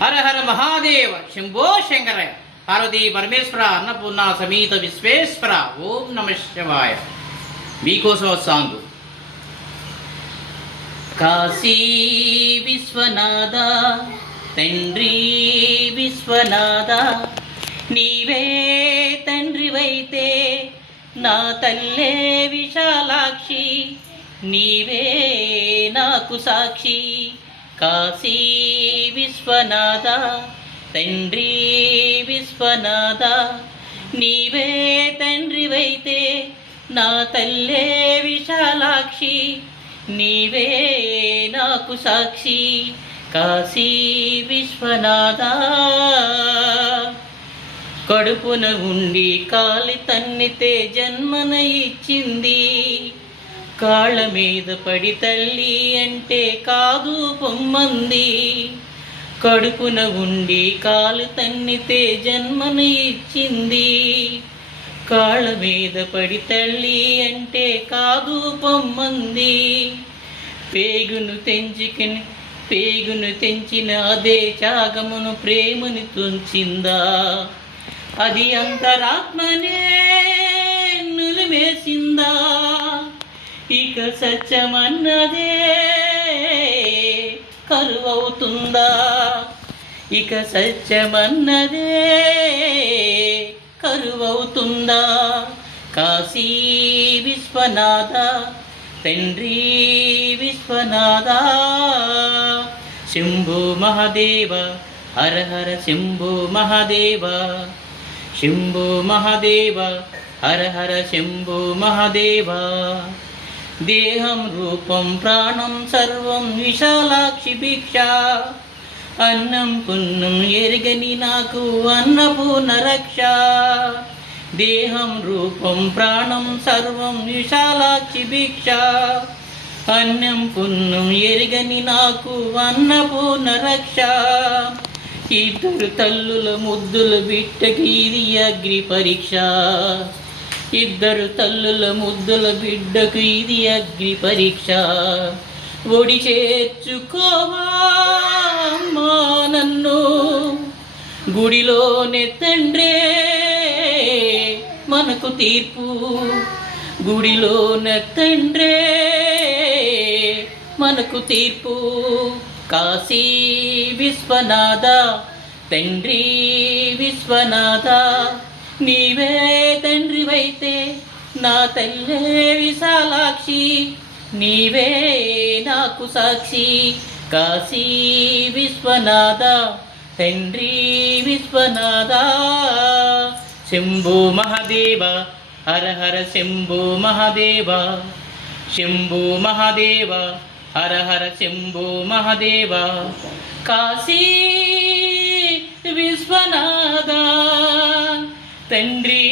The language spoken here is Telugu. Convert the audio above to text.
హర హర మహాదేవ శంభో శంకర పార్వతీ పరమేశ్వర అన్నపూర్ణ సమేత విశ్వేశ్వర. ఓం నమ శివాయ. మీకోసం సాంగ్. కాశీ విశ్వనాథ తండ్రి విశ్వనాథ, నీవే తండ్రివైతే నా తల్లే విశాలాక్షి, నీవే నాకు సాక్షి. కాశీ విశ్వనాథ తండ్రి విశ్వనాథ, నీవే తండ్రివైతే నా తల్లే విశాలాక్షి, నీవే నాకు సాక్షి. కాశీ విశ్వనాథ. కడుపున ఉండి కాలి తన్నితే జన్మన ఇచ్చింది, కాళ్ళ మీద పడి తల్లి అంటే కాదు పొమ్మంది. కడుపున ఉండి కాలు తన్నితే జన్మన ఇచ్చింది, కాళ్ళ మీద పడి తల్లి అంటే కాదు పొమ్మంది. పేగును తెంచిన అదే త్యాగమును ప్రేమని తుంచిందా, అది అంతరాత్మనే నులిమేసిందా. ఇక సత్యమన్నదే కరువవుతుందా, ఇక సత్యమన్నదే కరువవుతుందా. కాశీ విశ్వనాథ తండ్రి విశ్వనాథ. శంభో మహాదేవ హర హర శంభో మహాదేవ, శంభో మహాదేవ హర హర శంభో మహాదేవ. దేహం రూపం ప్రాణం సర్వం విశాలాక్షి భిక్ష, అన్నం పున్నం ఎరగని నాకు అన్నపూర్ణ రక్ష. దేహం రూపం ప్రాణం సర్వం విశాలాక్షి భిక్ష, అన్నం పున్నం ఎరగని నాకు అన్నపూర్ణ రక్ష. ఇద్దరు తల్లుల ముద్దుల బిడ్డకి ఇది అగ్ని పరీక్ష, ఇద్దరు తల్లుల ముద్దుల బిడ్డకు ఇది అగ్ని పరీక్ష. ఒడి చేర్చుకోవా అమ్మా నన్ను, గుడిలోనే తండ్రే మనకు తీర్పు, గుడిలోనే తండ్రే మనకు తీర్పు. కాశీ విశ్వనాథ తండ్రి విశ్వనాథ, నీవే తండ్రివైతే నా తల్లే విశాలాక్షి, నీవే నాకు సాక్షి. కాశీ విశ్వనాథ తండ్రి విశ్వనాథ. శంభో మహాదేవ హర హర శంభో మహాదేవ, శంభో మహాదేవ హర హర శంభో మహాదేవ. కాశీ విశ్వనాథ తండ్రి